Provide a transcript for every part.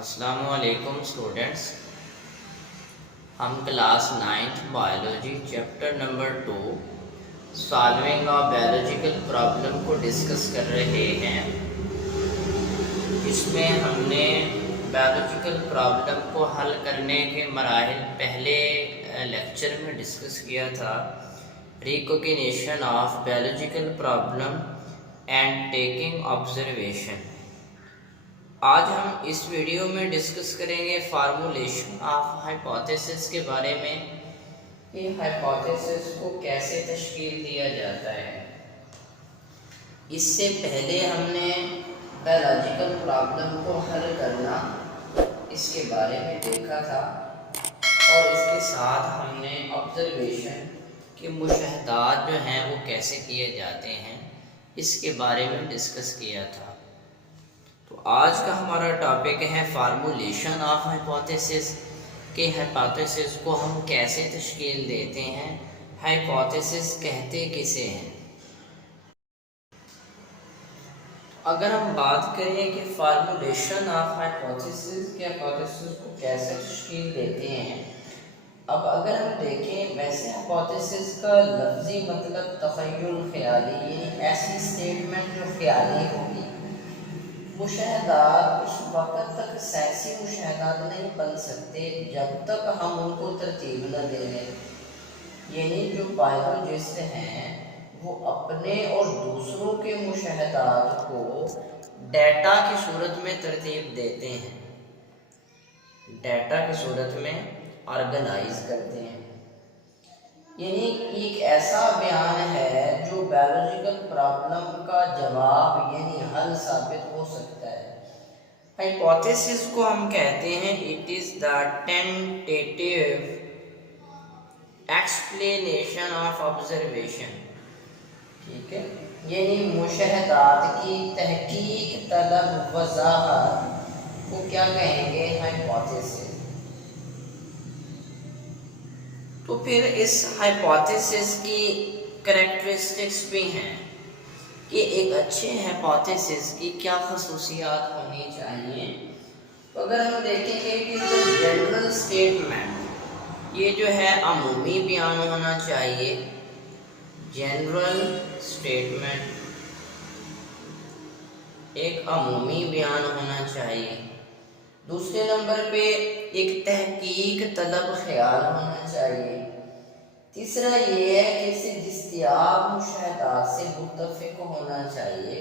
अस्सलामुअलैकुम स्टूडेंट्स। हम class 9th biology chapter number 2 solving of biological problem को discuss कर रहे हैं। इसमें हमने बायोलॉजिकल प्रॉब्लम को हल करने के मराहिल पहले लेक्चर में डिस्कस किया था। Recognition of biological problem and taking observation. आज हम इस वीडियो में डिस्कस करेंगे फार्मूलेशन ऑफ हाइपोथेसिस के बारे में कि हाइपोथेसिस को कैसे तशकील दिया जाता है। इससे पहले हमने बायोलॉजिकल प्रॉब्लम को हल करना इसके बारे में देखा था और इसके साथ हमने ऑब्जर्वेशन के मुशाहदात जो हैं वो कैसे किए जाते हैं इसके बारे में डिस्कस किया था। तो आज का हमारा टॉपिक है फार्मूलेशन ऑफ हाइपोथेसिस के हाइपोथेसिस को हम कैसे तशकील देते हैं, हाइपोथेसिस कहते किसे हैं। अगर हम बात करें कि फार्मूलेशन ऑफ हाइपोथेसिस के हाइपोथेसिस को कैसे तशकील देते हैं, अब अगर हम देखें वैसे हाइपोथेसिस का लफ्ज़ी मतलब तख़य्युल ख़याली, यानी ऐसी स्टेटमेंट जो ख़याली होगी। मुशाहदात उस वक़्त तक साइंसी मुशाहदात नहीं बन सकते जब तक हम उनको तरतीब न दें। यानी जो बायोलॉजिस्ट हैं वो अपने और दूसरों के मुशाहदात को डेटा की सूरत में तरतीब देते हैं, डेटा की सूरत में ऑर्गेनाइज करते हैं। यानी एक ऐसा बयान है जो बायोलॉजिकल प्रॉब्लम का जवाब यानी हल साबित हो सकता है। हाइपोथेसिस को हम कहते हैं it is the tentative explanation of observation. ठीक है, यानी मुशाहदात की तहकीक तलब वजाहत को क्या कहेंगे, हाइपोथेसिस। तो फिर इस हाइपोथेसिस की कैरेक्टरिस्टिक्स भी हैं कि एक अच्छे हाइपोथेसिस की क्या खसूसियात होनी चाहिए। तो अगर हम देखेंगे कि जनरल स्टेटमेंट, ये जो है अमूमी बयान होना चाहिए। जनरल स्टेटमेंट एक अमूमी बयान होना चाहिए। दूसरे नंबर पे एक तहकीक तलब ख्याल होना चाहिए। तीसरा ये है कि इसे दस्तयाब मुशाहदात से मुत्तफिक होना चाहिए,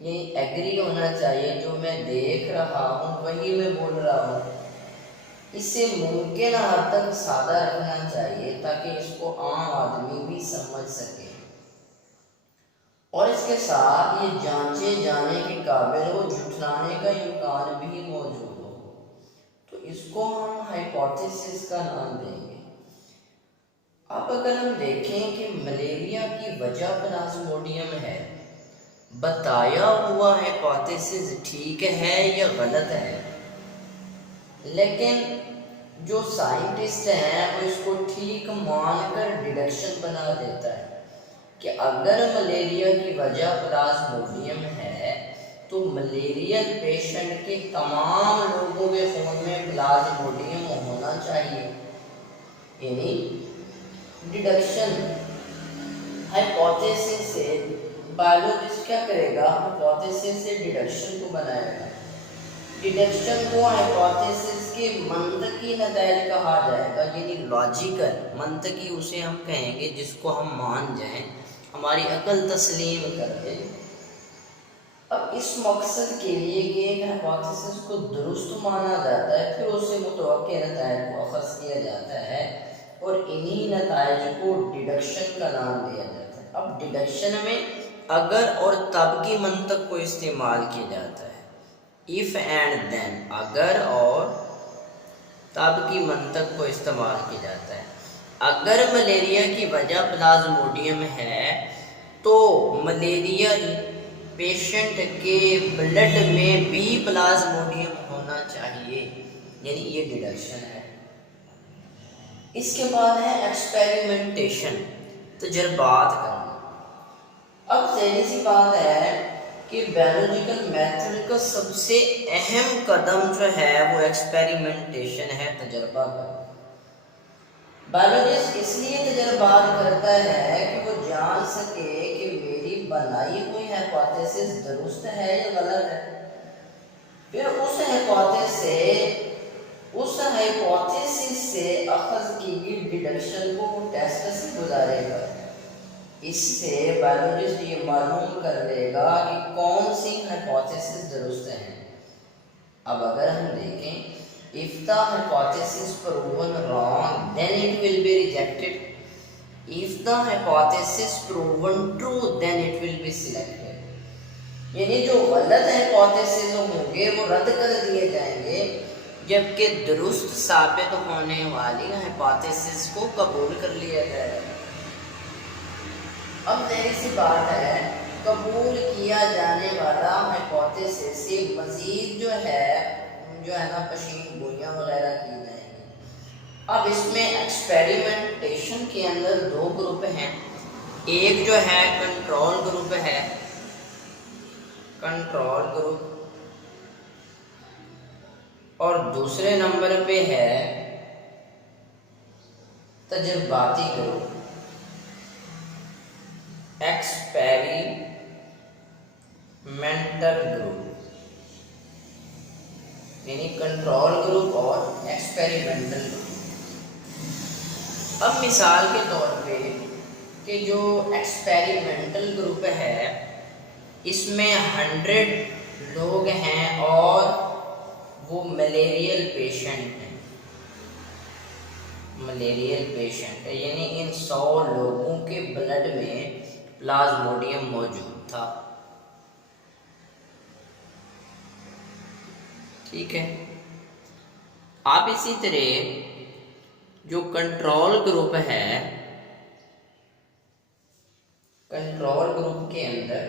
ये एग्री होना चाहिए, जो मैं देख रहा हूँ वही मैं बोल रहा हूँ। इसे मुमकिन हद तक सादा रखना चाहिए ताकि इसको आम आदमी भी समझ सके और इसके साथ ये जांचे जाने के काबिल हो, झुठलाने का इम्कान भी मौजूद हो। तो इसको हम हाइपोथेसिस का नाम देंगे। अब अगर हम देखें कि मलेरिया की वजह प्लाज्मोडियम है, बताया हुआ हाइपोथेसिस ठीक है या गलत है, लेकिन जो साइंटिस्ट हैं वो इसको ठीक मानकर डिडक्शन बना देता है कि अगर मलेरिया की वजह प्लाज्मोडियम है तो मलेरियल पेशेंट के तमाम लोगों के खून में प्लाज्मोडियम होना चाहिए। यानी डिडक्शन हाइपोथेसिस से बायोलॉजिस्ट क्या करेगा, हाइपोथेसिस से डिडक्शन को बनाएगा। डिडक्शन को हाइपोथेसिस के मंतकी नतीजे कहा जाएगा, यानी लॉजिकल मंतकी उसे हम कहेंगे जिसको हम मान जाएं, हमारी अकल तस्लीम कर दे। अब इस मकसद के लिए कि एक हाइपोथेसिस को दुरुस्त माना जाता है, फिर उसे मुतवक्के नतीजे को अखज़ किया जाता है और इन्हीं नतीजे को डिडक्शन का नाम दिया जाता है। अब डिडक्शन में अगर और तब की मंतक को इस्तेमाल किया जाता है। इफ़ एंड देन, अगर और तब की मंतक को इस्तेमाल किया जाता है। अगर मलेरिया की वजह प्लाज्मोडियम है तो मलेरिया पेशेंट के ब्लड में भी प्लाज्मोडियम होना चाहिए, यानी ये डिडक्शन है। इसके बाद है एक्सपेरिमेंटेशन, तजर्बात करना। अब ज़ाहिर सी बात है कि बायोलॉजिकल मेथड का सबसे अहम कदम जो है वो एक्सपेरिमेंटेशन है, तजर्बा का। बायोलॉजिस्ट इसलिए तजर्बात करता है कि वो जान सके कि मेरी बनाई हुई हाइपोथेसिस दुरुस्त है या गलत है। फिर उस हाइपोथेसिस से अखज़ की गई डिडक्शन को टेस्ट से गुजारेगा। इससे बायोलॉजिस्ट ये मालूम कर लेगा कि कौन सी हाइपोथेसिस दुरुस्त है। अब अगर हम देखें, if the hypothesis proven wrong then it will be rejected, if the hypothesis proven true then it will be selected। यानी जो गलत हाइपोथेसिस होंगे वो रद्द कर दिए जाएंगे, जबकि दुरुस्त साबित होने वाली हाइपोथेसिस को कबूल कर लिया जाएगा। अब ज़ाहिर सी बात है, कबूल किया जाने वाला हाइपोथेसिस से मज़ीद जो है ना पेशीन गोइयाँ वगैरह की जाएंगी। अब इसमें एक्सपेरिमेंटेशन के अंदर दो ग्रुप हैं। एक जो है कंट्रोल ग्रुप है, कंट्रोल ग्रुप, और दूसरे नंबर पे है तजर्बाती ग्रुप, एक्सपेरिमेंटल ग्रुप, यानी कंट्रोल ग्रुप और एक्सपेरिमेंटल ग्रुप। अब मिसाल के तौर पे कि जो एक्सपेरिमेंटल ग्रुप है इसमें 100 लोग हैं और वो मलेरियल पेशेंट हैं, मलेरियल पेशेंट है, यानी इन 100 लोगों के ब्लड में प्लाज्मोडियम मौजूद था। ठीक है। अब इसी तरह जो कंट्रोल ग्रुप है, कंट्रोल ग्रुप के अंदर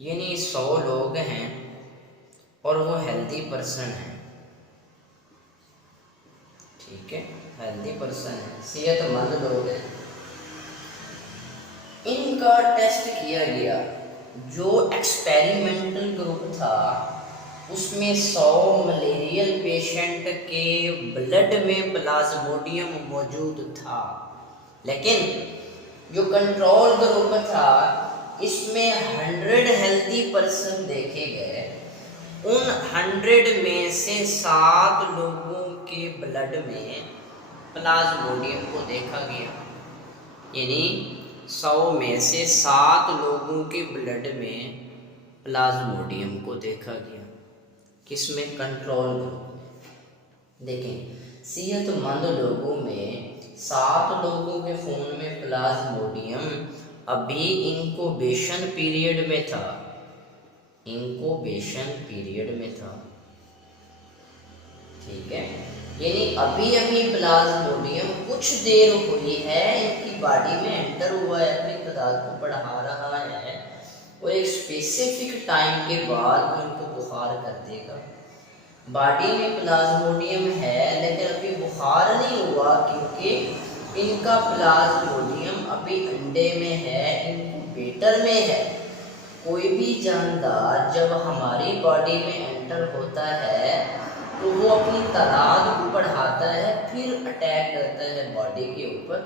यानी 100 लोग हैं और वो हेल्दी पर्सन है। ठीक है, हेल्दी पर्सन है, सेहतमंद लोग हैं। इनका टेस्ट किया गया। जो एक्सपेरिमेंटल ग्रुप था उसमें 100 मलेरियल पेशेंट के ब्लड में प्लाज्मोडियम मौजूद था, लेकिन जो कंट्रोल ग्रुप था इसमें 100 हेल्दी पर्सन देखे गए। उन 100 में से 7 लोगों के ब्लड में प्लाज्मोडियम को देखा गया, यानी 100 में से 7 लोगों के ब्लड में प्लाज्मोडियम को देखा गया। किसमें? Control group. देखें, सेहतमंद लोगों में 7 लोगों के खून में प्लाज्मोडियम अभी इंक्यूबेशन पीरियड में था, इंक्यूबेशन पीरियड में था। ठीक है, यानी अभी अभी प्लाज्मोडियम कुछ देर हुई है इनकी बॉडी में एंटर हुआ है, अपनी तादाद को बढ़ा रहा है और एक स्पेसिफिक टाइम के बाद वो इनको बुखार कर देगा। बॉडी में प्लाज्मोडियम है लेकिन अभी बुखार नहीं हुआ क्योंकि इनका प्लाज्मोडियम अभी अंडे में है, इंक्यूबेटर में है। कोई भी जानदार जब हमारी बॉडी में एंटर होता है तो वो अपनी तादाद को बढ़ाता है, फिर अटैक करता है बॉडी के ऊपर।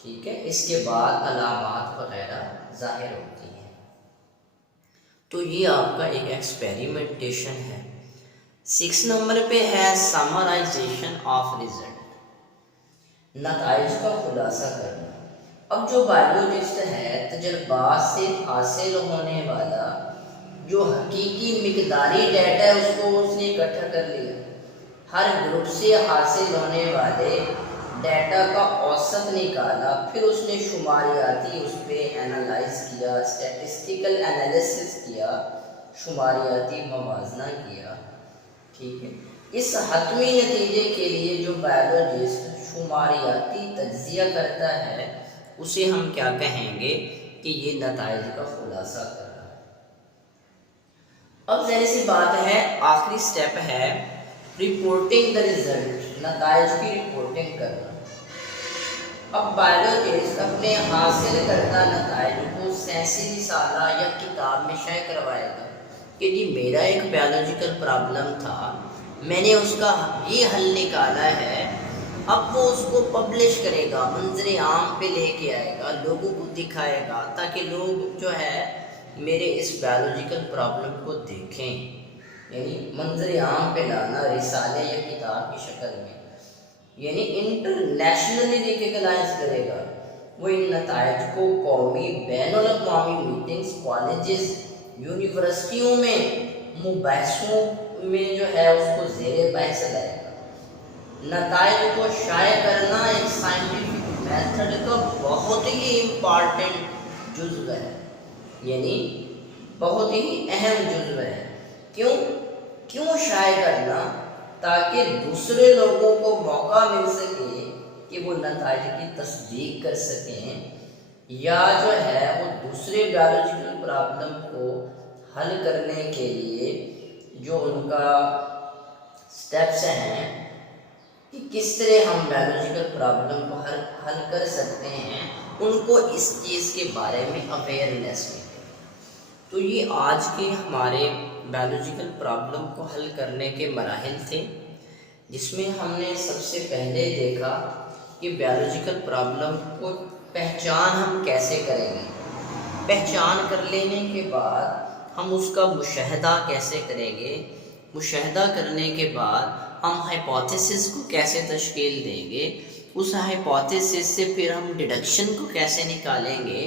ठीक है, इसके बाद अलामात वगैरह जाहिर होती हैं। तो ये आपका एक एक्सपेरिमेंटेशन है। 6 नंबर पे है समराइजेशन ऑफ रिजल्ट, नताइज का खुलासा करना। अब जो बायोलॉजिस्ट है तजर्बात से हासिल होने वाला जो हकीकी मिकदारी डाटा है उसको उसने इकट्ठा कर लिया। हर ग्रुप से हासिल होने वाले डाटा का औसत निकाला, फिर उसने शुमारियाती उस पर एनालाइज किया, स्टैटिस्टिकल एनालिसिस किया, शुमारियाती मवाजना किया। ठीक है, इस हतमी नतीजे के लिए जो बायोलॉजिस्ट शुमारियाती तज्जिया करता है उसे हम क्या कहेंगे कि ये नताइज का खुलासा कर रहा है। अब ज़ाहिर सी बात है, आखिरी स्टेप है रिपोर्टिंग द रिजल्ट, नताइज की रिपोर्टिंग करना। अब बायोलॉजिस्ट अपने हासिल करदा नताइज को सैंसी रिसाला या किताब में शाये करवाएगा कि जी मेरा एक बायोलॉजिकल प्रॉब्लम था, मैंने उसका ये हल निकाला है। अब वो उसको पब्लिश करेगा, मंजर आम पे लेके आएगा, लोगों को दिखाएगा, ताकि लोग जो है मेरे इस बायोलॉजिकल प्रॉब्लम को देखें। यानी मंजर आम पे लाना रिसाले या किताब की शक्ल में, यानी इंटरनेशनली रिकगनाइज करेगा। वो इन नताइज को कौमी बैनुल अक़वामी मीटिंग्स, कॉलेजेस, यूनिवर्सिटियों में मुबाहिसों में जो है उसको ज़ेरे बहस लाएगा। नताइज को शाये करना एक साइंटिफिक मेथड का बहुत ही इम्पॉर्टेंट जुज़्व है, यानी बहुत ही अहम जुज़्व है। क्यों शाये करना? ताकि दूसरे लोगों को मौका मिल सके कि वो नताइज की तस्दीक कर सकें, या जो है वो दूसरे बायोलॉजिकल प्रॉब्लम को हल करने के लिए जो उनका स्टेप्स हैं कि किस तरह हम बायोलॉजिकल प्रॉब्लम को हल कर सकते हैं, उनको इस चीज़ के बारे में अवेयरनेस मिले। तो ये आज के हमारे बायोलॉजिकल प्रॉब्लम को हल करने के मराहिल थे, जिसमें हमने सबसे पहले देखा कि बायोलॉजिकल प्रॉब्लम को पहचान हम कैसे करेंगे। पहचान कर लेने के बाद हम उसका मुशाहदा कैसे करेंगे। मुशाहदा करने के बाद हम हाइपोथेसिस को कैसे तश्कील देंगे। उस हाइपोथेसिस से फिर हम डिडक्शन को कैसे निकालेंगे।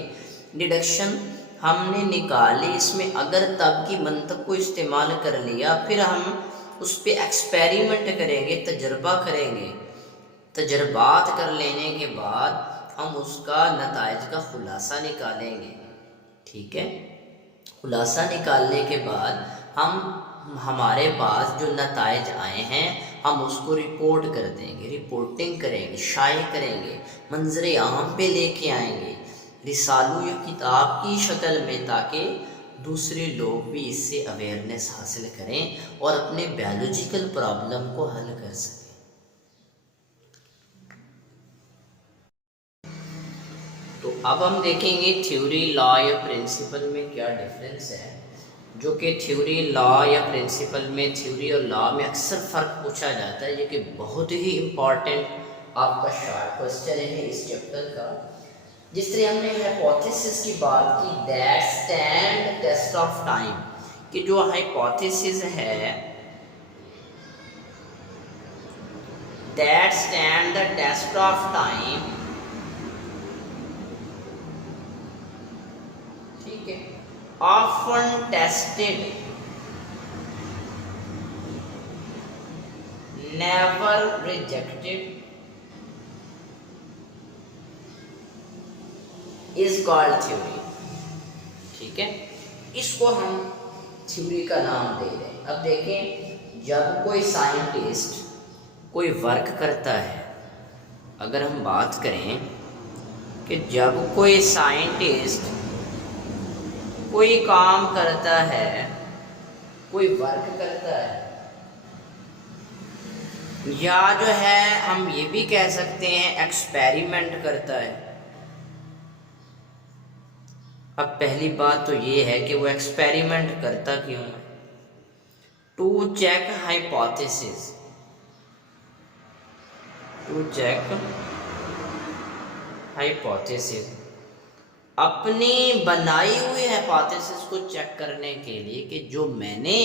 डिडक्शन हमने निकाली, इसमें अगर तब की मंतक को इस्तेमाल कर लिया, फिर हम उस पर एक्सपेरिमेंट करेंगे, तजर्बा करेंगे। तजर्बात कर लेने के बाद हम उसका नताइज का खुलासा निकालेंगे। ठीक है, खुलासा निकालने के बाद हमारे पास जो नताइज आए हैं हम उसको रिपोर्ट कर देंगे, रिपोर्टिंग करेंगे, शाये करेंगे, मंजर आम पे लेके आएंगे रिसालों या किताब की शक्ल में, ताकि दूसरे लोग भी इससे अवेयरनेस हासिल करें और अपने बायोलॉजिकल प्रॉब्लम को हल कर सकें। तो अब हम देखेंगे थ्योरी, लॉ या प्रिंसिपल में क्या डिफरेंस है। जो कि थ्योरी, लॉ या प्रिंसिपल में, थ्योरी और लॉ में अक्सर फ़र्क पूछा जाता है, ये कि बहुत ही इम्पॉर्टेंट आपका शार्ट क्वेश्चन है इस चैप्टर का। जिस तरह हमने हाइपोथेसिस की बात की, that stand test of time, कि जो हाइपोथेसिस है that stand the test of time, ठीक है, often tested, never rejected, is called theory। ठीक है, इसको हम थ्योरी का नाम दे रहे हैं। अब देखें, जब कोई साइंटिस्ट कोई वर्क करता है, अगर हम बात करें कि जब कोई साइंटिस्ट कोई काम करता है, कोई वर्क करता है, या जो है हम ये भी कह सकते हैं एक्सपेरिमेंट करता है। अब पहली बात तो ये है कि वो एक्सपेरिमेंट करता क्यों है? To check hypothesis, to check hypothesis, अपनी बनाई हुई हाइपोथेसिस को चेक करने के लिए कि जो मैंने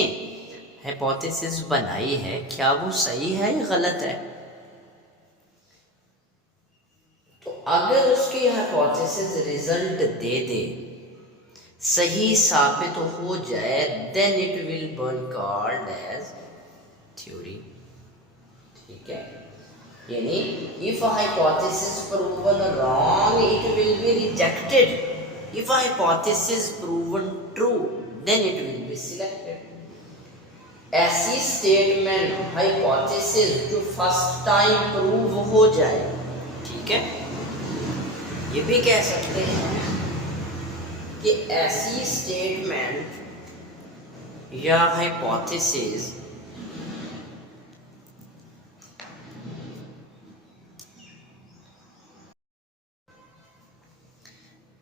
हाइपोथेसिस बनाई है क्या वो सही है या गलत है। तो अगर उसकी हाइपोथेसिस रिजल्ट दे दे, सही साबित हो जाए, then it will be called as theory. ठीक है, यानी if a hypothesis proven wrong it will be rejected, if a hypothesis proven true then it will be selected। ऐसी स्टेटमेंट हाइपोथेसिस जो फर्स्ट टाइम प्रूव हो जाए, ठीक है, ये भी कह सकते हैं कि ऐसी स्टेटमेंट या हाइपोथेसिस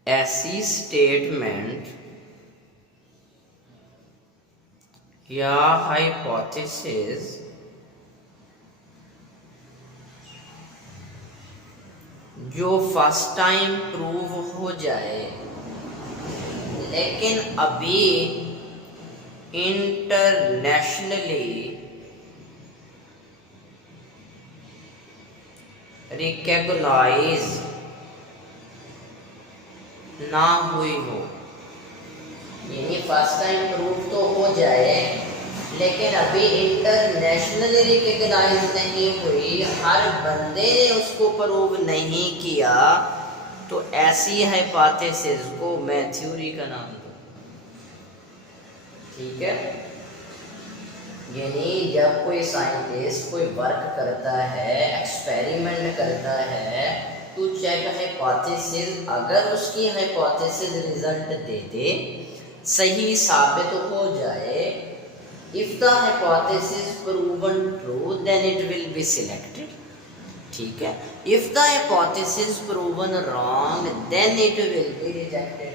ऐसी स्टेटमेंट या हाइपोथेसिस जो फर्स्ट टाइम प्रूव हो जाए लेकिन अभी इंटरनेशनली रिकॉग्नाइज ना हुई हो, यानी फर्स्ट टाइम प्रूव तो हो जाए लेकिन अभी इंटरनेशनली रिकॉग्नाइज नहीं हुई, हर बंदे ने उसको प्रूव नहीं किया, तो ऐसी हाइपोथेसिस को मैं थ्योरी का नाम दूँ। ठीक है, यानी जब कोई साइंटिस्ट कोई वर्क करता है, एक्सपेरिमेंट करता है, तो चेक हाइपोथेसिस, अगर उसकी हाइपोथेसिस रिजल्ट दे दे, सही साबित हो जाए, if the hypothesis proven true then it will be selected. ठीक है, if the hypothesis proven wrong then it will be rejected.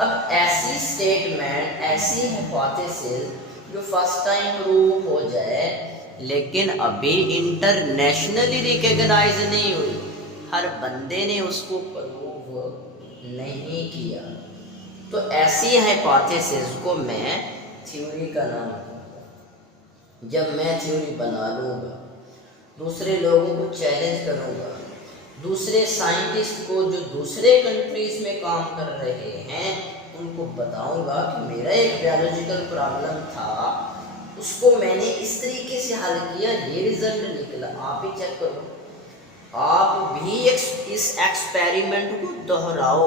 अब ऐसी स्टेटमेंट, ऐसी हाइपोथेसिस जो फर्स्ट टाइम प्रूव हो जाए लेकिन अभी इंटरनेशनली रिकॉग्नाइज नहीं हुई, हर बंदे ने उसको प्रूव नहीं किया, तो ऐसी हाइपोथेसिस को मैं थ्योरी का नाम दूंगा। जब मैं थ्योरी बना लूँगा, दूसरे लोगों को चैलेंज करूँगा, दूसरे साइंटिस्ट को जो दूसरे कंट्रीज में काम कर रहे हैं उनको बताऊंगा कि मेरा एक बायोलॉजिकल प्रॉब्लम था, उसको मैंने इस तरीके से हल किया, ये रिजल्ट निकला, आप ही चेक करो, आप भी इस एक्सपेरिमेंट को दोहराओ,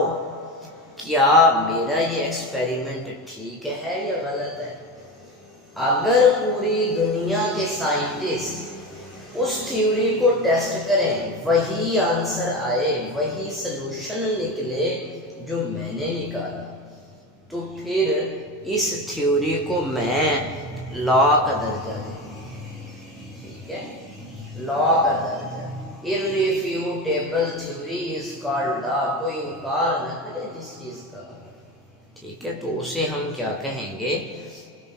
क्या मेरा ये एक्सपेरिमेंट ठीक है या गलत है। अगर पूरी दुनिया के साइंटिस्ट उस थ्योरी को टेस्ट करें, वही आंसर आए, वही सलूशन निकले जो मैंने निकाला, तो फिर इस थ्योरी को मैं लॉ का दर्जा दूंगा। ठीक है, लॉ का दर्जा, इररिफ्यूटेबल थ्योरी इज कॉल्ड लॉ, कोई इनकार न करे जिस चीज का। ठीक है, तो उसे हम क्या कहेंगे,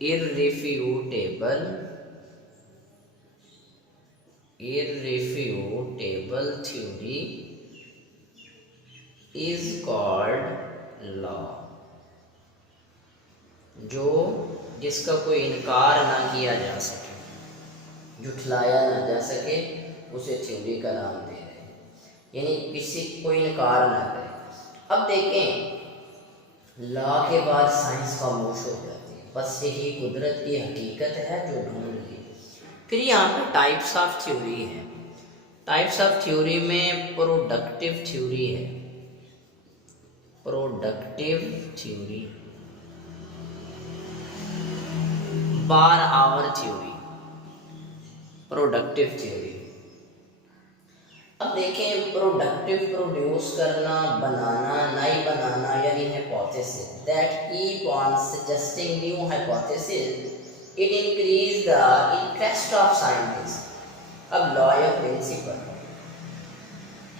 इररिफ्यूटेबल थ्योरी इज कॉल्ड लॉ, जो जिसका कोई इनकार ना किया जा सके, जुठलाया ना जा सके, उसे थ्योरी का नाम दे रहे हैं, यानी किसी कोई इनकार ना करे। अब देखें, लॉ के बाद साइंस खामोश हो जाती है, बस यही कुदरत की हकीकत है जो ढूंढ ली। फिर यहाँ पे टाइप्स ऑफ थ्योरी है। टाइप्स ऑफ थ्योरी में प्रोडक्टिव थ्योरी है, प्रोडक्टिव थ्योरी, बार आवर थ्योरी, प्रोडक्टिव थ्योरी। अब देखें, प्रोडक्टिव प्रोड्यूस करना, बनाना, नई बनाना, यानी hypothesis that keep on suggesting new hypothesis, it increase the interest of scientist. अब लॉ या प्रिंसिपल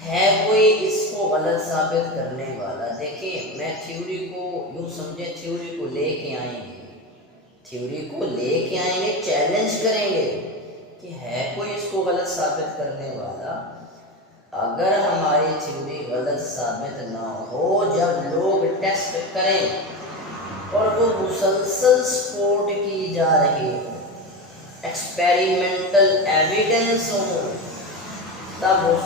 है, कोई इसको गलत साबित करने वाला। देखिए, मैं थ्योरी को यूँ समझे, थ्योरी को लेके आएंगे, थ्योरी को लेके आएंगे, चैलेंज करेंगे कि है कोई इसको गलत साबित करने वाला। अगर हमारी थ्योरी गलत साबित ना हो, जब लोग टेस्ट करें और वो मुसलसल सपोर्ट की जा रही हो, एक्सपेरिमेंटल एविडेंस हो, तब उस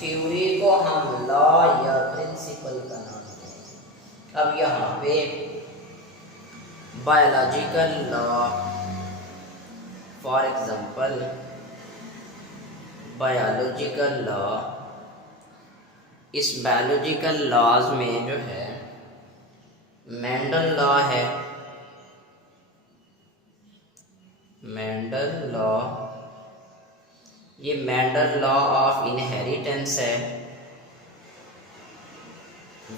थ्योरी को हम लॉ या प्रिंसिपल का नाम दें। अब यहाँ पे biological law, for example biological law, इस बायोलॉजिकल लॉज में जो है मेंडल लॉ है, मेंडल लॉ, ये मेंडल लॉ ऑफ इनहेरिटेंस है,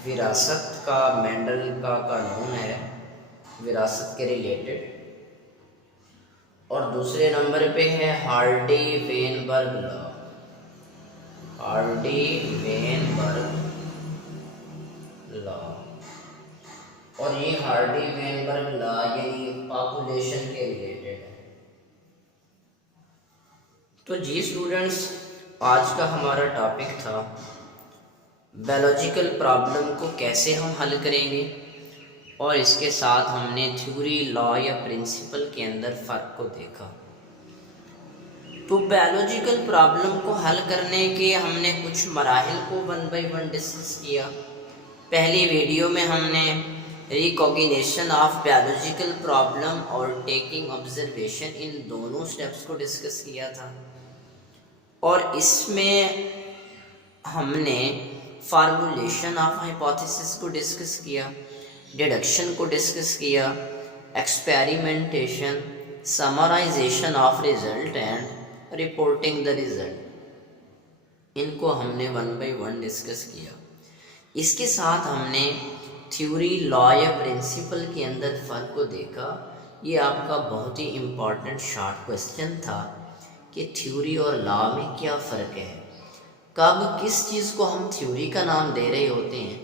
विरासत का मेंडल का कानून है, विरासत के रिलेटेड। और दूसरे नंबर पे है हार्डी-वेनबर्ग लॉ, हार्डी-वेनबर्ग लॉ, और ये हार्डी वेनबर्ग लॉ यानी पॉपुलेशन के रिलेटेड है। तो जी स्टूडेंट्स, आज का हमारा टॉपिक था बायोलॉजिकल प्रॉब्लम को कैसे हम हल करेंगे, और इसके साथ हमने थ्योरी, लॉ या प्रिंसिपल के अंदर फ़र्क को देखा। तो बायोलॉजिकल प्रॉब्लम को हल करने के हमने कुछ मराहिल को 1 बाय 1 डिस्कस किया। पहली वीडियो में हमने रिकॉग्निशन ऑफ बायोलॉजिकल प्रॉब्लम और टेकिंग ऑब्जर्वेशन, इन दोनों स्टेप्स को डिस्कस किया था, और इसमें हमने फार्मूलेशन ऑफ हाइपोथेसिस को डिस्कस किया, डिडक्शन को डिस्कस किया, experimentation, summarization of result and reporting the result, इनको हमने 1 बाय 1 डिस्कस किया। इसके साथ हमने थ्योरी, लॉ या प्रिंसिपल के अंदर फ़र्क को देखा। ये आपका बहुत ही इम्पॉर्टेंट शॉर्ट क्वेश्चन था कि थ्योरी और लॉ में क्या फ़र्क है, कब किस चीज़ को हम थ्योरी का नाम दे रहे होते हैं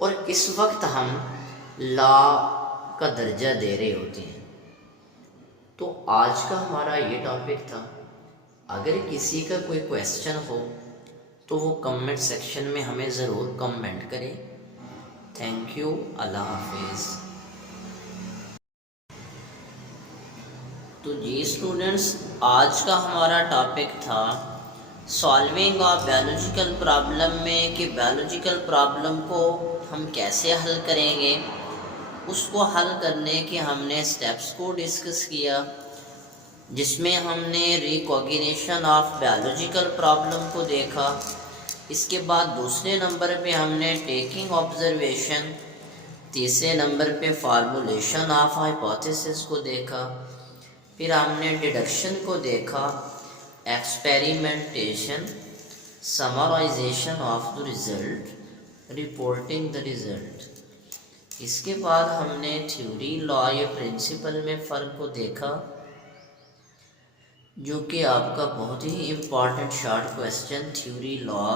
और किस वक्त हम लॉ का दर्जा दे रहे होते हैं। तो आज का हमारा ये टॉपिक था। अगर किसी का कोई क्वेश्चन हो तो वो कमेंट सेक्शन में हमें ज़रूर कमेंट करें। थैंक यू, अल्लाह हाफिज़। तो जी स्टूडेंट्स, आज का हमारा टॉपिक था सॉल्विंग ऑफ बायोलॉजिकल प्रॉब्लम में कि बायोलॉजिकल प्रॉब्लम को हम कैसे हल करेंगे। उसको हल करने के हमने स्टेप्स को डिस्कस किया, जिसमें हमने रिकॉग्निशन ऑफ बायोलॉजिकल प्रॉब्लम को देखा। इसके बाद दूसरे नंबर पे हमने टेकिंग ऑब्जर्वेशन, तीसरे नंबर पे फार्मूलेशन ऑफ हाइपोथेसिस को देखा। फिर हमने डिडक्शन को देखा, experimentation, summarization of the result, reporting the result. इसके बाद हमने थ्योरी, लॉ या प्रिंसिपल में फ़र्क को देखा, जो कि आपका बहुत ही important short question theory, law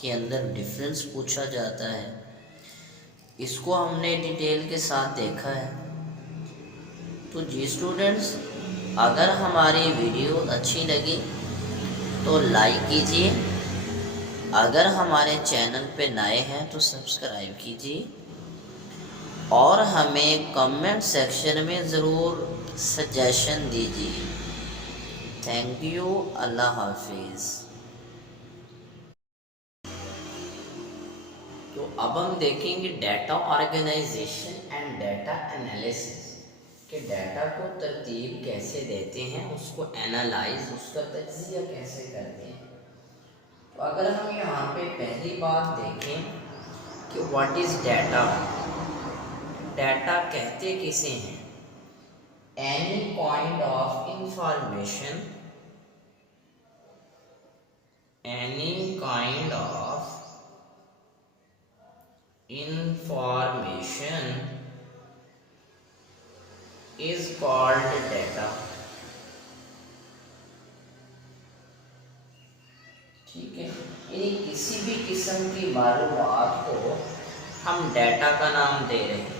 के अंदर डिफरेंस पूछा जाता है। इसको हमने डिटेल के साथ देखा है। तो जी स्टूडेंट्स, अगर हमारी वीडियो अच्छी लगी तो लाइक कीजिए, अगर हमारे चैनल पे नए हैं तो सब्सक्राइब कीजिए, और हमें कमेंट सेक्शन में ज़रूर सजेशन दीजिए। थैंक यू, अल्लाह हाफिज़। तो अब हम देखेंगे data organization and data analysis, कि डाटा को तरतीब कैसे देते हैं, उसको एनालाइज, उसका तज्जिया कैसे करते हैं। तो अगर हम यहाँ पे पहली बात देखें कि व्हाट इज़ डाटा, डाटा कहते किसे हैं? Any kind of information, any kind of information is called data. ठीक है, यानी किसी भी किस्म की मालूमात को हम डाटा का नाम दे रहे हैं।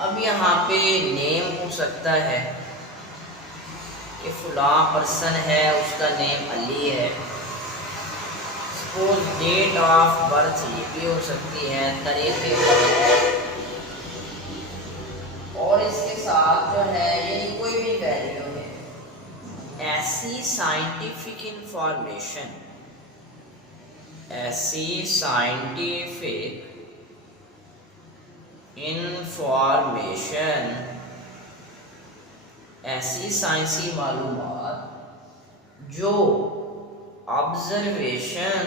अब यहाँ पे नेम हो सकता है कि फलां पर्सन है, उसका नेम अली है। सपोज डेट ऑफ बर्थ ये भी हो सकती है, तारीख़ बर्थ, और इसके साथ जो है ये कोई भी वैल्यू है। ऐसी साइंटिफिक इंफॉर्मेशन, ऐसी साइंटिफिक इंफॉर्मेशन, ऐसी साइंसी मालूमात जो ऑब्जर्वेशन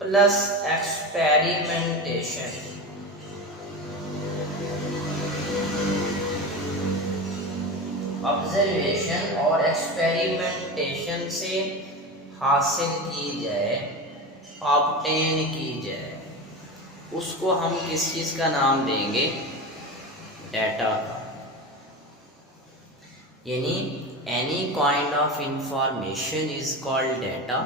प्लस एक्सपेरिमेंटेशन, ऑब्जर्वेशन और एक्सपेरिमेंटेशन से हासिल की जाए, ऑब्टेन की जाए, उसको हम किस चीज़ का नाम देंगे? डाटा का। यानी any kind of information is called data.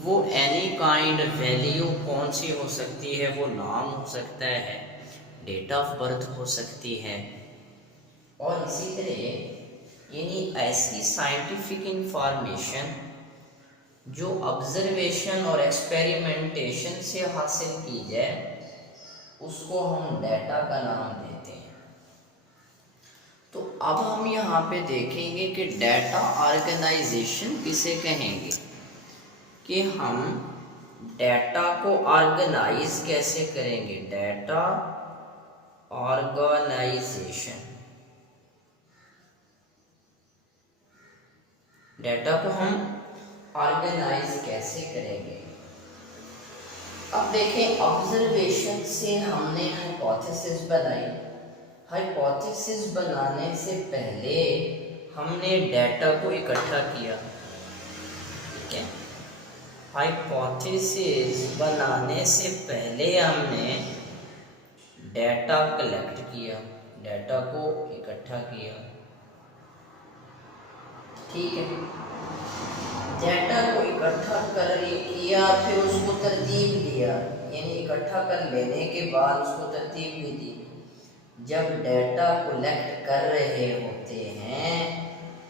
वो एनी काइंड वैल्यू कौन सी हो सकती है, वो नाम हो सकता है, डेट ऑफ बर्थ हो सकती है, और इसी तरह यानी ऐसी साइंटिफिक इंफॉर्मेशन जो ऑब्जर्वेशन और एक्सपेरिमेंटेशन से हासिल की जाए उसको हम डेटा का नाम देते हैं। तो अब हम यहाँ पे देखेंगे कि डेटा ऑर्गेनाइजेशन किसे कहेंगे, कि हम डेटा को ऑर्गेनाइज कैसे करेंगे। डेटा ऑर्गेनाइजेशन, डेटा को हम ऑर्गेनाइज कैसे करेंगे। अब देखें, ऑब्जर्वेशन से हमने हाइपोथेसिस बनाई। हाइपोथेसिस बनाने से पहले हमने डेटा को इकट्ठा किया, ठीक है। हाइपोथेसिस बनाने से पहले हमने डेटा कलेक्ट किया, डेटा को इकट्ठा किया, ठीक है। डेटा को इकट्ठा किया, फिर उसको तरतीब दिया, यानी इकट्ठा कर लेने के बाद उसको तरतीब भी दी। जब डेटा कलेक्ट कर रहे होते हैं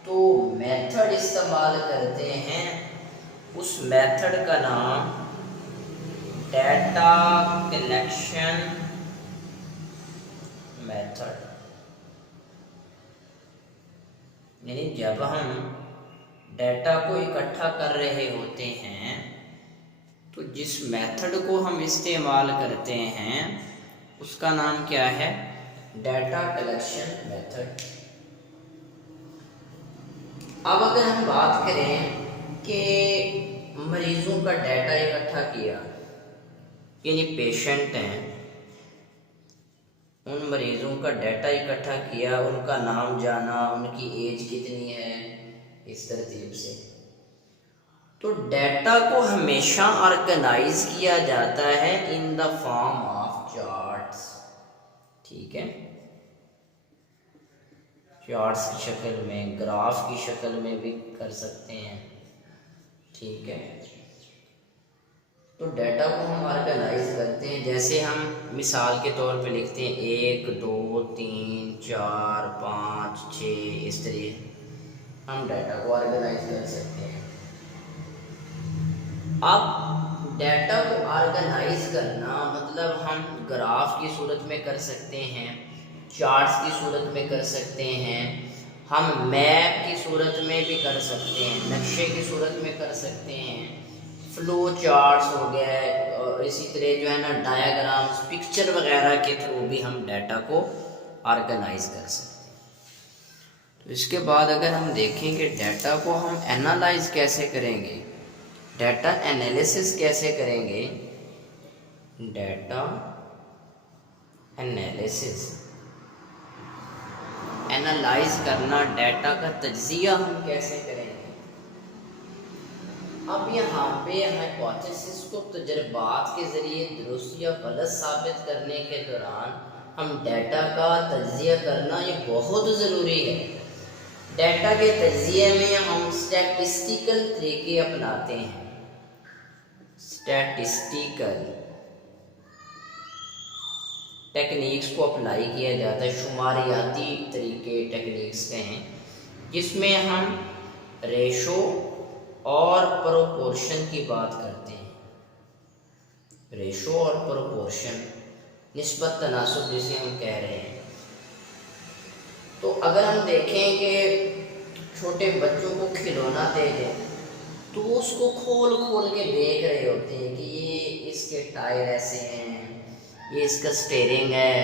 तो मेथड इस्तेमाल करते हैं, उस मेथड का नाम डेटा कलेक्शन मेथड। यानी जब हम डेटा को इकट्ठा कर रहे होते हैं तो जिस मेथड को हम इस्तेमाल करते हैं उसका नाम क्या है, डेटा कलेक्शन मेथड। अब अगर हम बात करें कि मरीजों का डेटा इकट्ठा किया, यानी पेशेंट हैं, उन मरीजों का डेटा इकट्ठा किया, उनका नाम जाना, उनकी एज कितनी है, इस तरतीब से। तो डेटा को हमेशा ऑर्गेनाइज किया जाता है in the form of charts, ठीक है। चार्ट्स की शक्ल में, ग्राफ की शक्ल में भी कर सकते हैं, ठीक है। तो डेटा को हम ऑर्गेनाइज करते हैं, जैसे हम मिसाल के तौर पे लिखते हैं 1 2 3 4 5 6, इस तरह हम डेटा को ऑर्गेनाइज कर सकते हैं। अब डेटा को ऑर्गेनाइज करना मतलब हम ग्राफ की सूरत में कर सकते हैं, चार्ट्स की सूरत में कर सकते हैं, हम मैप की सूरत में भी कर सकते हैं, नक्शे की सूरत में कर सकते हैं, फ्लो चार्ट्स हो गया है, और इसी तरह जो है ना डायग्राम्स, पिक्चर वगैरह के थ्रू भी हम डाटा को ऑर्गेनाइज कर सकते हैं। तो इसके बाद अगर हम देखें कि डाटा को हम एनालाइज कैसे करेंगे, डाटा एनालिसिस कैसे करेंगे, डाटा एनालिसिस, एनालाइज करना, डाटा का तज्जिया हम कैसे करेंगे। अब यहाँ पे हाइपोथेसिस को तजर्बात के ज़रिए दुरुस्त या गलत साबित करने के दौरान हम डाटा का तज्जिया करना ये बहुत ज़रूरी है। डाटा के तज्जिए में हम स्टैटिस्टिकल तरीके अपनाते हैं, स्टैटिस्टिकल टेक्निक्स को अप्लाई किया जाता है, शुमारियाती तरीके टेक्निक्स कहें, जिसमें हम रेशो और प्रोपोर्शन की बात करते हैं। रेशो और प्रोपोर्शन, निस्बत तनासुब जिसे हम कह रहे हैं। तो अगर हम देखें कि छोटे बच्चों को खिलौना दे दें तो उसको खोल खोल के देख रहे होते हैं कि ये इसके टायर ऐसे हैं, ये इसका स्टीयरिंग है,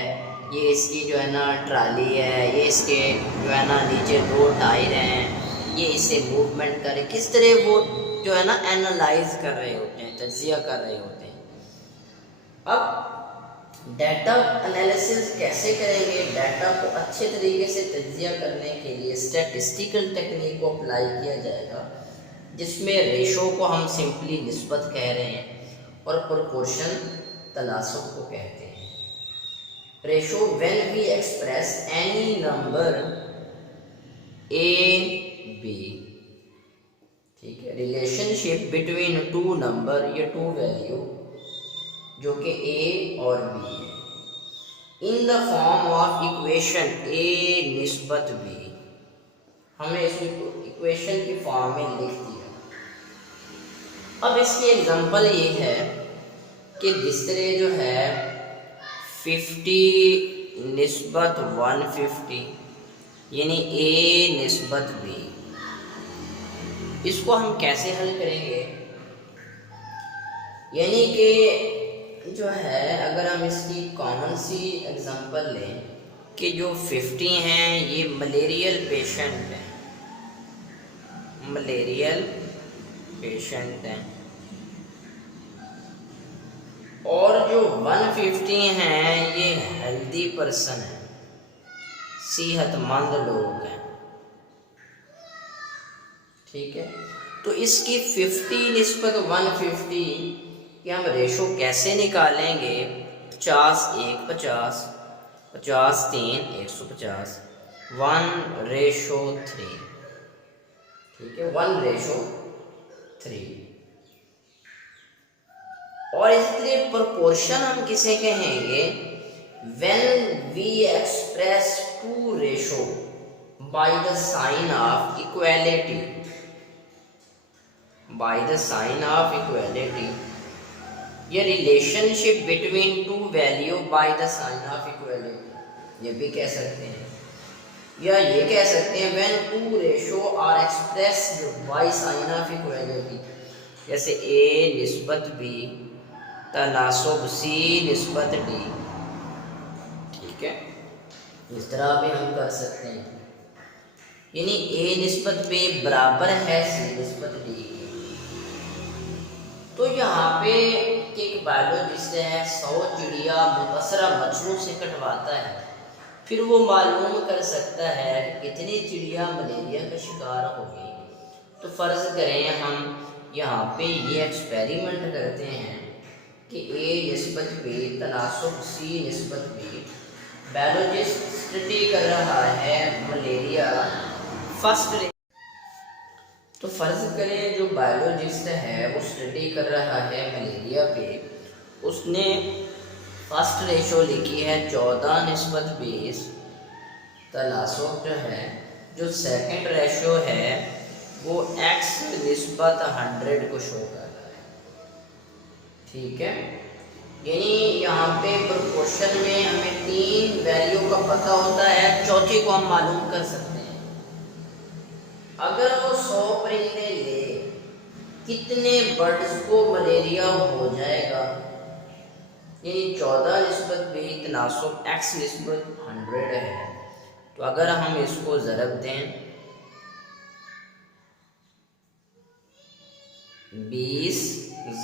ये इसकी जो है ना ट्राली है, ये इसके जो है ना नीचे 2 टायर हैं, ये इसे मूवमेंट करे, किस तरह वो जो है ना एनालाइज कर रहे होते हैं, तज्जिया कर रहे होते हैं। अब डाटा एनालिसिस कैसे करेंगे, डाटा को अच्छे तरीके से तज्जिया करने के लिए स्टैटिस्टिकल टेक्निक को अप्लाई किया जाएगा, जिसमें रेशो को हम सिंपली निस्बत कह रहे हैं और प्रोपोर्शन तनासुब को कहते हैं। Ratio when we express any number A B, ठीक है, relationship relationship between two number या टू वैल्यू जो कि ए और बी है in the form of equation A निस्बत बी। हमने इसको इक्वेशन की फॉर्म में लिख दिया। अब इसकी एग्जांपल ये है कि जिस तरह जो है 50 निस्बत 150 यानी ए निस्बत बी, इसको हम कैसे हल करेंगे? यानी कि जो है अगर हम इसकी कॉमन सी एग्जांपल लें कि जो 50 हैं ये मलेरियल पेशेंट हैं, मलेरियल पेशेंट हैं, और जो 150 हैं ये हेल्दी पर्सन है, सेहतमंद लोग हैं। ठीक है, तो इसकी 50 निस्बत 150 कि हम रेशो कैसे निकालेंगे? 50 1 50, 50 3 150, 1:3। ठीक है, 1:3। और इस तरह प्रोपोर्शन हम किसे कहेंगे? When we express two ratio by the sign of equality, by the sign of equality, ये relationship between two value by the sign of equality, ये भी कह सकते हैं, या ये कह सकते हैं when two ratio are expressed by sign of equality, जैसे ए निस्बत बी तनासुब सी निस्बत डी। ठीक है, इस तरह भी हम कर सकते हैं, यानी ए निस्बत बी बराबर है सी निस्बत डी। तो यहाँ पे एक बायोलॉजिस्ट है 100 चिड़िया मुतसरा मच्छरों से कटवाता है, फिर वो मालूम कर सकता है कि कितनी चिड़िया मलेरिया का शिकार हो गई। तो फ़र्ज़ करें हम यहाँ पे ये एक्सपेरिमेंट करते हैं कि ए निस्बत बी तनासुब सी निस्बत बी, बायोलॉजिस्ट स्टडी कर रहा है मलेरिया फर्स्ट। तो फ़र्ज़ करें जो बायोलॉजिस्ट है वो स्टडी कर रहा है मलेरिया पे, उसने फर्स्ट रेशो लिखी है 14 निस्बत 20 तनासुब जो है, जो सेकंड रेशो है वो x निस्बत 100 को शो कर रहा है। ठीक है, यानी यहाँ पे प्रोपोर्शन में हमें 3 वैल्यू का पता होता है, चौथी को हम मालूम कर सकते हैं। अगर वो 100 परिंदे ले, कितने बर्ड्स को मलेरिया हो जाएगा? यानी 14 निस्बत 20 तनासुब x निस्बत 100 है। तो अगर हम इसको ज़रब दें 20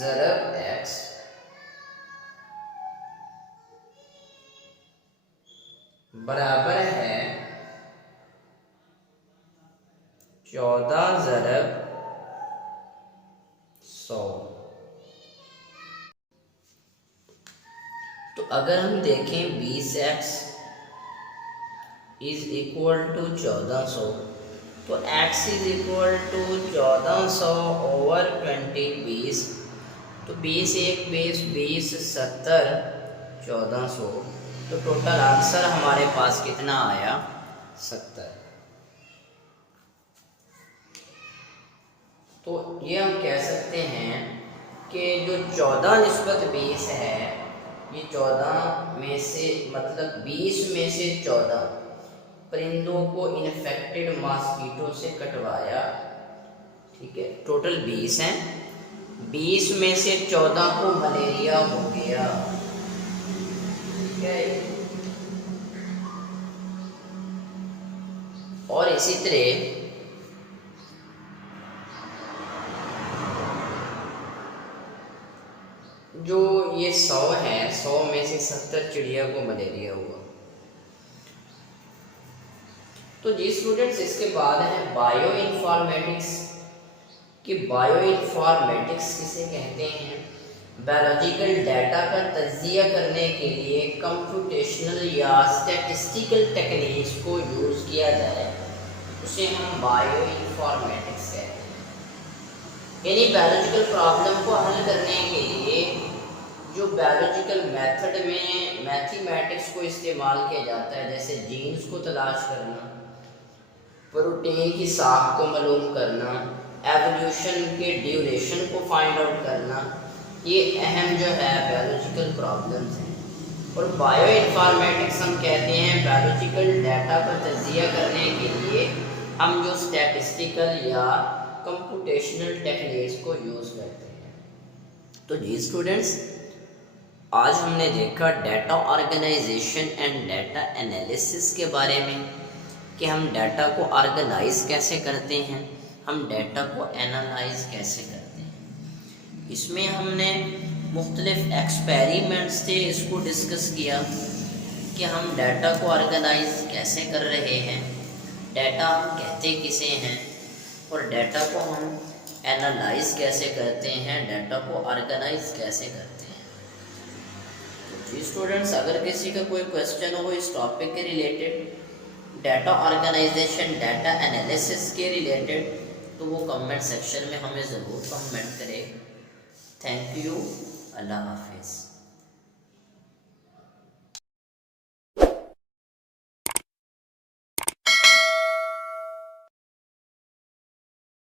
ज़रब x बराबर है 14 ज़रब 100। तो अगर हम देखें 20x इज इक्वल टू 1400, तो x is equal to 1400 over 20 20, तो 20 1 20 20 70 1400, तो टोटल आंसर हमारे पास कितना आया? 70। तो ये हम कह सकते हैं कि जो 14 निस्बत 20 है, ये 14 में से मतलब 20 में से 14 परिंदों को इन्फेक्टेड मॉस्किटो से कटवाया। ठीक है, टोटल 20 हैं, 20 में से 14 को मलेरिया हो गया। ठीक है, और इसी तरह जो ये 100 है, 100 में से 70 चिड़िया को मलेरिया हुआ। तो जी स्टूडेंट्स, इसके बाद है बायो इन्फॉर्मेटिक्स। कि बायो इन्फॉर्मेटिक्स किसे कहते हैं? बायोलॉजिकल डाटा का तज्जिया करने के लिए कंप्यूटेशनल या स्टैटिस्टिकल टेक्निक्स को यूज़ किया जाए, उसे हम बायो इन्फॉर्मेटिक्स कहते हैं। यानी बायोलॉजिकल प्रॉब्लम को हल करने के लिए जो बायोलॉजिकल मेथड में मैथमेटिक्स को इस्तेमाल किया जाता है, जैसे जीन्स को तलाश करना, प्रोटीन की साख को मालूम करना, एवोल्यूशन के ड्यूरेशन को फाइंड आउट करना, ये अहम जो है बायोलॉजिकल प्रॉब्लम्स हैं। और बायो इन्फॉर्मेटिक्स हम कहते हैं बायोलॉजिकल डाटा का तजिया करने के लिए हम जो स्टैटिस्टिकल या कंप्यूटेशनल टेक्निक्स को यूज़ करते हैं। तो जी स्टूडेंट्स, आज हमने देखा data organization and data analysis के बारे में कि हम डाटा को ऑर्गेनाइज कैसे करते हैं, हम डाटा को एनालाइज कैसे करते हैं। इसमें हमने मुख्तलिफ एक्सपेरिमेंट्स थे, इसको डिस्कस किया कि हम डाटा को ऑर्गेनाइज कैसे कर रहे हैं, डाटा हम कहते किसे हैं, और डाटा को हम एनालाइज कैसे करते हैं, डाटा को ऑर्गेनाइज कैसे करते हैं। तो जी स्टूडेंट्स, अगर किसी का कोई क्वेश्चन हो इस टॉपिक के related, data organization, data analysis के रिलेटेड, तो वो कमेंट सेक्शन में हमें ज़रूर कमेंट करें। थैंक यू, अल्लाह हाफिज़।